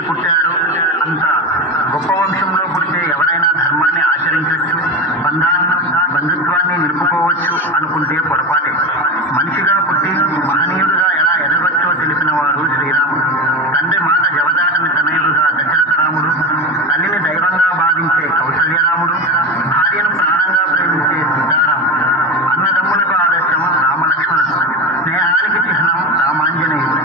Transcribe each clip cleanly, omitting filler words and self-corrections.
నుంచి పుట్టాడు, అంత గొప్ప వంశంలో పుడితే ఎవరైనా ధర్మాన్ని ఆచరించవచ్చు, బంధుత్వాన్ని నిలుపుకోవచ్చు అనుకుంటే పొరపాటే. మనిషిగా పుట్టి మహనీయుడుగా ఎలా ఎదగవచ్చో తెలిసిన వాడు శ్రీరాముడు. తండ్రి మాట జవదాటని తనయుడుగా దశరథరాముడు, తల్లిని దైవంగా భావించే కౌసల్యరాముడు, భార్యను ప్రాణంగా ప్రేమించే సీతారాముడు, అన్నదమ్ములకు ఆదర్శం రామలక్ష్మణుడు, స్నేహానికి చిహ్నం రామాంజనేయుడు,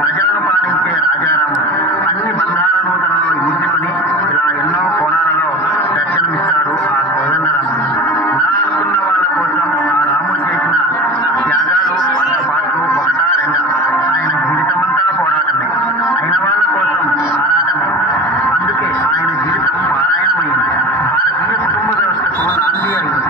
ప్రజలను పాలించే రాజారాముడు, అన్ని బంధాలను తనలో ఈడ్చుకొని ఇలా ఎన్నో కోణాలలో దర్శనమిస్తాడు ఆ కోదండరాముడు. నా అనుకున్న వాళ్ళ కోసం ఆ రాముడు చేసిన త్యాగాలు, పడ్డ పాటలు ఒకటా రెండా? ఆయన జీవితమంతా పోరాటమే, అయిన వాళ్ళ కోసం ఆరాటమే. అందుకే ఆయన జీవితం పారాయణమైంది, భారతీయ కుటుంబ వ్యవస్థకు నాంది అయింది.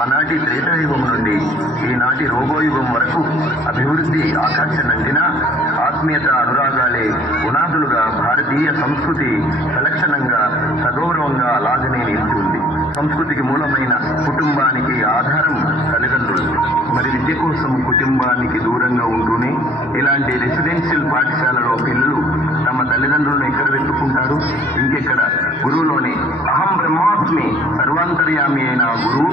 ఆనాటి త్రేతాయుగం నుండి ఈనాటి రోగోయుగం వరకు అభివృద్ధి ఆకాంక్షనంటినా ఆత్మీయత అనురాగాలే పునాదులుగా భారతీయ సంస్కృతి సలక్షణంగా సగౌరవంగా అలాగనే నిలిచి ఉంది. సంస్కృతికి మూలమైన కుటుంబానికి ఆధారం తల్లిదండ్రులు. మరి విద్య కోసం కుటుంబానికి దూరంగా ఉంటూనే ఇలాంటి రెసిడెన్షియల్ పాఠశాలలో పిల్లలు తమ తల్లిదండ్రులను ఎక్కడ వెతుక్కుంటారు? ఇంకెక్కడ? గురువులోనే. అహం బ్రహ్మాస్మి సర్వాంతర్యామి అయిన గురువు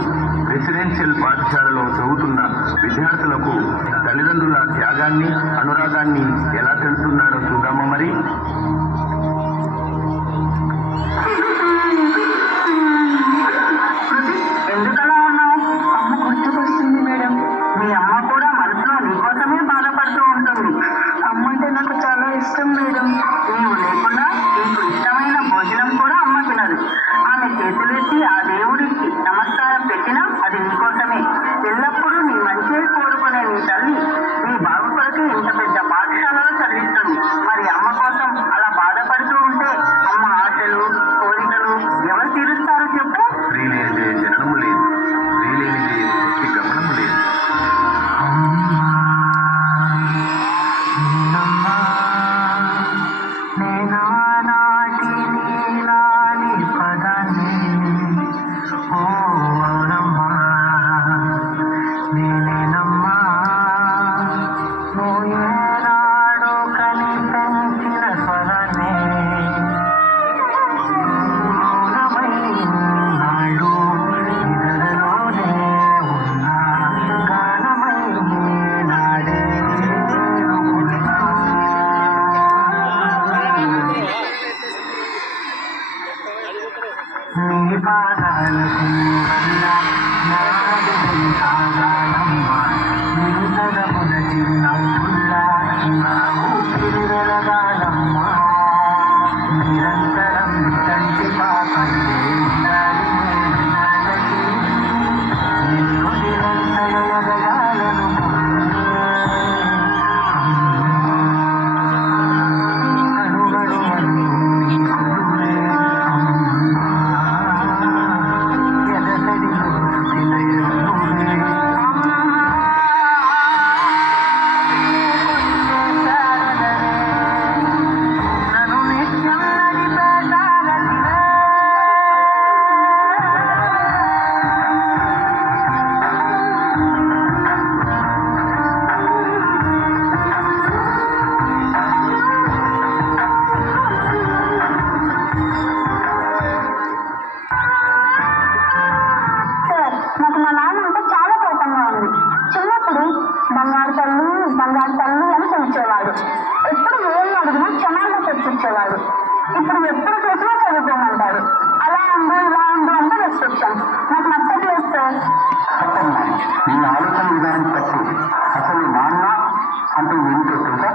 రెసిడెన్షియల్ పాఠశాలలో చదువుతున్న విద్యార్థులకు తల్లిదండ్రుల త్యాగాన్ని, అనురాగాన్ని ఎలా తెలుస్తున్నాడో చూద్దామా మరి. ఎందుకలా ఉన్నావు? అమ్మ గుర్తుకొస్తుంది మేడం. మీ అమ్మ కూడా మనసులో నీకోసమే బాధపడుతూ ఉంటుంది. అమ్మ అంటే నాకు చాలా ఇష్టం మేడం. నీవు లేకుండా నీకు ఇష్టమైన భోజనం కూడా అమ్మ తినదు. ఆమె చేతులెత్తి ఆ దేవుడికి నమస్కారం పెట్టినా అది నీకోసమే. ఎల్లప్పుడూ నీ మంచిగా కోరుకునే నీ తల్లి నీ బాగు కొరకు ఇంత పెద్ద పాఠశాలలో చదివిస్తుంది. మరి అమ్మ కోసం అలా బాధపడుతూ ఉంటే అమ్మ ఆశలు, కోరికలు ఎవరు తీరుస్తారో చెప్పు. జననము లేదు, శ్రీలేనిదే శక్తి గమనము లేదు. ఇప్పుడు ఎప్పుడు చూసినా చదువుకోమంటాడు. అలా ఉండు ఇలా ఉండు అంటే రెస్ట్రిక్షన్. నాకు నచ్చట్లేదు సార్. నీ ఆలోచన విధానం తప్పు. అసలు నాన్న అంటే ఏమిటో తెలుసా?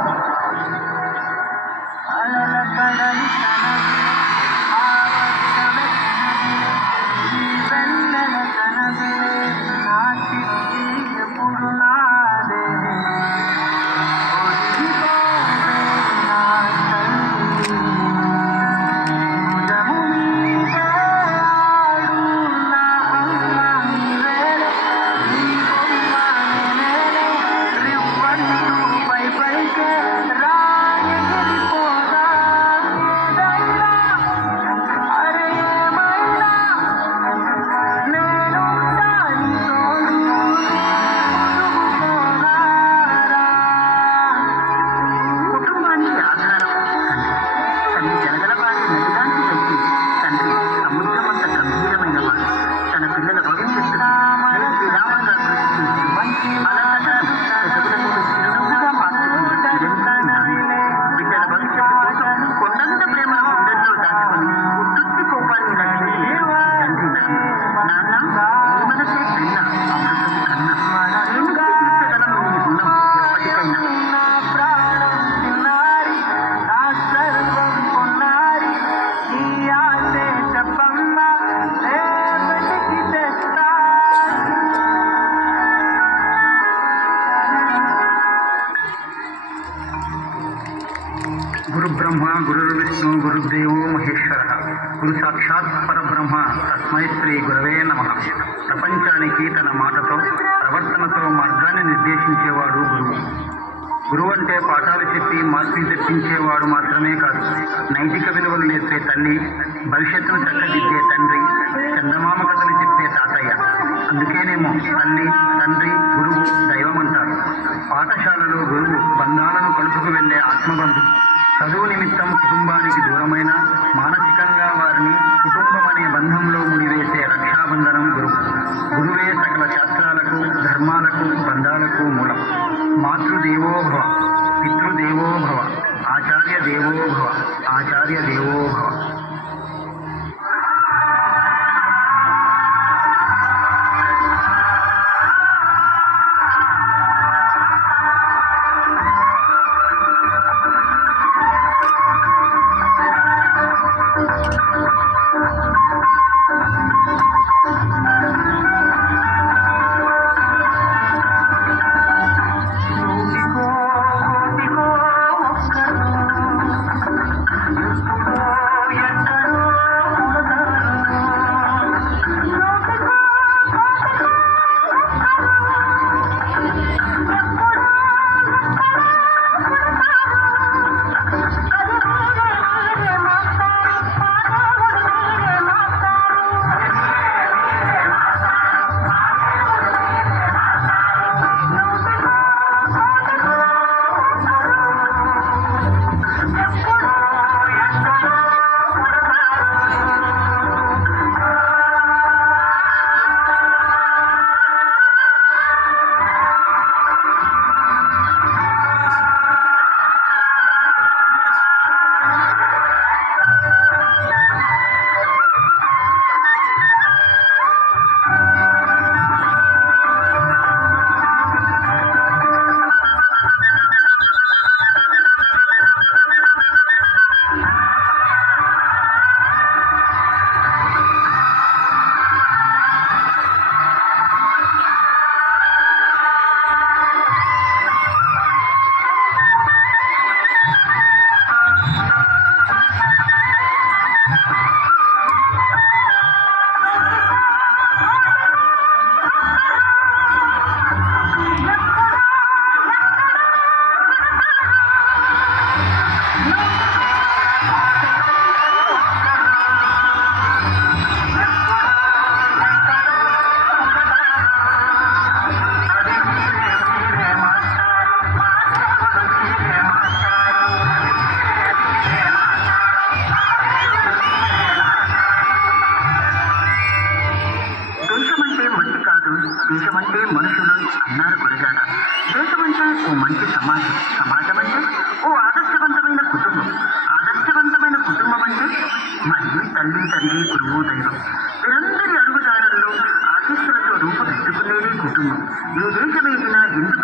గురు బ్రహ్మ గురుర్విష్ణు గురుదేవో మహేశ్వర గురు సాక్షాత్ పరబ్రహ్మ తస్మై శ్రీ గురవే నమః. ప్రపంచానికి తన మాటతో ప్రవర్తనతో మార్గాన్ని నిర్దేశించేవాడు గురువు. గురువు అంటే పాఠాలు చెప్పి మార్పులు తెప్పించేవాడు మాత్రమే కాదు, నైతిక విలువలు నేర్పే తల్లి, భవిష్యత్తును చక్కదిద్దే తండ్రి, చందమామ కథలు చెప్పే తాతయ్య. అందుకేనేమో తల్లి, తండ్రి, గురువు దైవం అంటారు. పాఠశాలలో గురువు బంధాలను కలుపుకు వెళ్లే ఆత్మబంధు. చదువు నిమిత్తం కుటుంబానికి దూరమైన మానసికంగా వారిని కుటుంబం అనే బంధంలో ముడివేసే రక్షాబంధనం గురువు. గురువే సకల ధర్మాలకు బంధాలకు మూలం. మాతృదేవో భవ, పితృదేవో భవ, ఆచార్య దేవో భవ, ఆచార్య దేవో భవ. దేశమంటే మనుషులు అన్నారు గురజాడ. దేశమంటే ఓ మంచి సమాజం, సమాజం అంటే ఓ ఆదర్శవంతమైన కుటుంబం, ఆదర్శవంతమైన కుటుంబం అంటే మళ్ళీ తల్లి తండ్రి గురువు దైవం వీరందరి అడుగుజాడల్లో ఆశీస్సులతో రూపుదిద్దుకునేది కుటుంబం. ఏ దేశమేదినా ఎందుకు